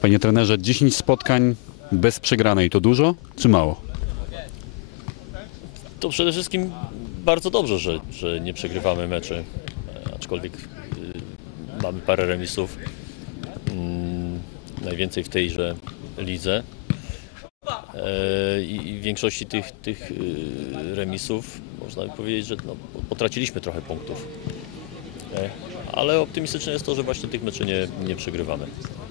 Panie trenerze, 10 spotkań bez przegranej to dużo czy mało? To przede wszystkim bardzo dobrze, że, że nie przegrywamy meczy, aczkolwiek y, mamy parę remisów, mm, najwięcej w tejże lidze. I i w większości tych, tych y, remisów można by powiedzieć, że no, potraciliśmy trochę punktów. E, Ale optymistyczne jest to, że właśnie tych meczy nie, nie przegrywamy.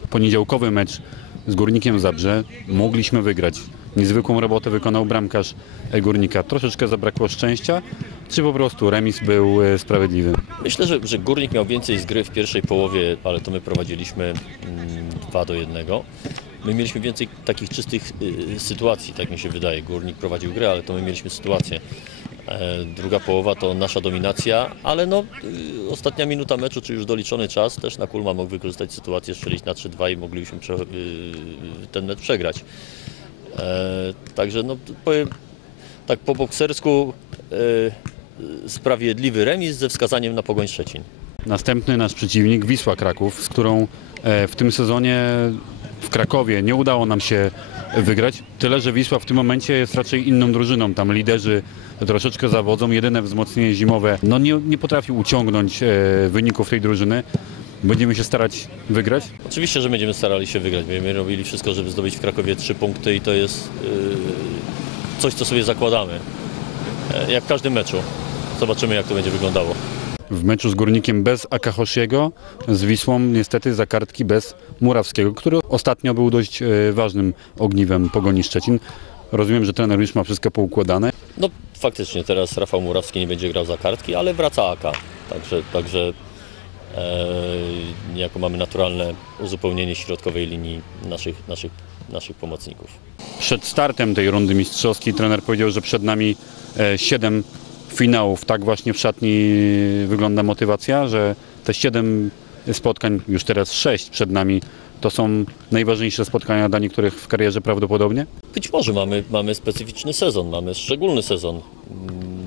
Poniedziałkowy mecz z Górnikiem Zabrze mogliśmy wygrać. Niezwykłą robotę wykonał bramkarz Górnika. Troszeczkę zabrakło szczęścia, czy po prostu remis był e, sprawiedliwy? Myślę, że, że Górnik miał więcej z gry w pierwszej połowie, ale to my prowadziliśmy 2 do 1. My mieliśmy więcej takich czystych y, sytuacji, tak mi się wydaje. Górnik prowadził grę, ale to my mieliśmy sytuację. E, Druga połowa to nasza dominacja, ale no, y, ostatnia minuta meczu, czy już doliczony czas, też na Kulma mógł wykorzystać sytuację, strzelić na 3-2 i moglibyśmy prze, y, ten mecz przegrać. E, Także no, powiem tak po boksersku e, sprawiedliwy remis ze wskazaniem na Pogoń Szczecin. Następny nasz przeciwnik Wisła Kraków, z którą w tym sezonie w Krakowie nie udało nam się wygrać. Tyle, że Wisła w tym momencie jest raczej inną drużyną. Tam liderzy troszeczkę zawodzą. Jedyne wzmocnienie zimowe no nie, nie potrafił uciągnąć e, wyników tej drużyny. Będziemy się starać wygrać. Oczywiście, że będziemy starali się wygrać. Będziemy robili wszystko, żeby zdobyć w Krakowie trzy punkty i to jest e, coś, co sobie zakładamy. E, Jak w każdym meczu. Zobaczymy, jak to będzie wyglądało. W meczu z Górnikiem bez Akahoshiego, z Wisłą niestety za kartki bez Murawskiego, który ostatnio był dość e, ważnym ogniwem Pogoni Szczecin. Rozumiem, że trener już ma wszystko poukładane. No faktycznie teraz Rafał Murawski nie będzie grał za kartki, ale wraca AK. Także, także e, niejako mamy naturalne uzupełnienie środkowej linii naszych, naszych, naszych pomocników. Przed startem tej rundy mistrzowskiej trener powiedział, że przed nami e, siedem finałów. Tak właśnie w szatni wygląda motywacja, że te siedem spotkań, już teraz sześć przed nami, to są najważniejsze spotkania dla niektórych w karierze prawdopodobnie. Być może mamy, mamy specyficzny sezon, mamy szczególny sezon. Mm,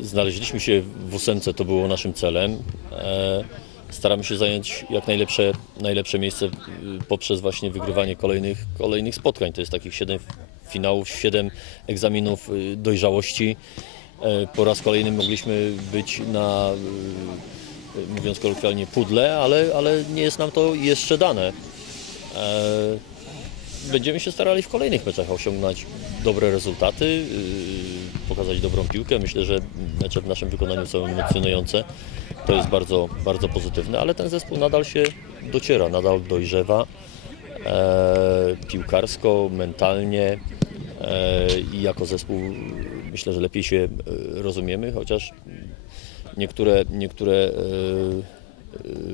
Znaleźliśmy się w ósemce, to było naszym celem. E, Staramy się zająć jak najlepsze, najlepsze miejsce y, poprzez właśnie wygrywanie kolejnych, kolejnych spotkań. To jest takich siedem finałów, siedem egzaminów y, dojrzałości. E, Po raz kolejny mogliśmy być na, y, mówiąc kolokwialnie, pudle, ale, ale nie jest nam to jeszcze dane. E, Będziemy się starali w kolejnych meczach osiągnąć dobre rezultaty, pokazać dobrą piłkę. Myślę, że mecze w naszym wykonaniu są emocjonujące. To jest bardzo, bardzo pozytywne, ale ten zespół nadal się dociera, nadal dojrzewa e, piłkarsko, mentalnie e, i jako zespół myślę, że lepiej się e, rozumiemy, chociaż niektóre, niektóre e, e,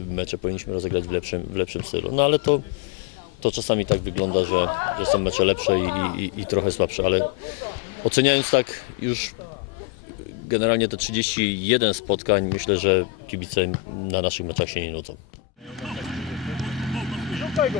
mecze powinniśmy rozegrać w lepszym, w lepszym stylu. No ale to to czasami tak wygląda, że, że są mecze lepsze i, i, i trochę słabsze, ale oceniając tak już generalnie te 31 spotkań, myślę, że kibice na naszych meczach się nie nudzą. Rzucaj go!